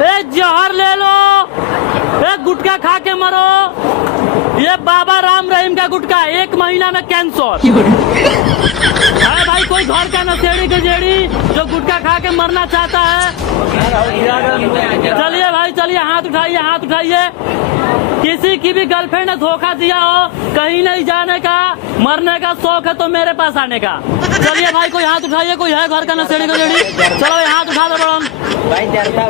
ए जहर ले लो, ए गुटखा खा के मरो। ये बाबा राम रहीम का गुटखा, 1 महीना में कैंसर। है भाई कोई घर का नशेड़ी गजेड़ी जो गुटखा खा के मरना चाहता है? चलिए भाई चलिए, हाथ उठाइए, हाथ उठाइए। किसी की भी गर्लफ्रेंड ने धोखा दिया हो, कहीं नहीं जाने का, मरने का शौक है तो मेरे पास आने का। चलिए भाई कोई हाथ उठाइए, कोई है घर का नशेड़ी गजेड़ी? चलो हाथ उठा दो बड़न।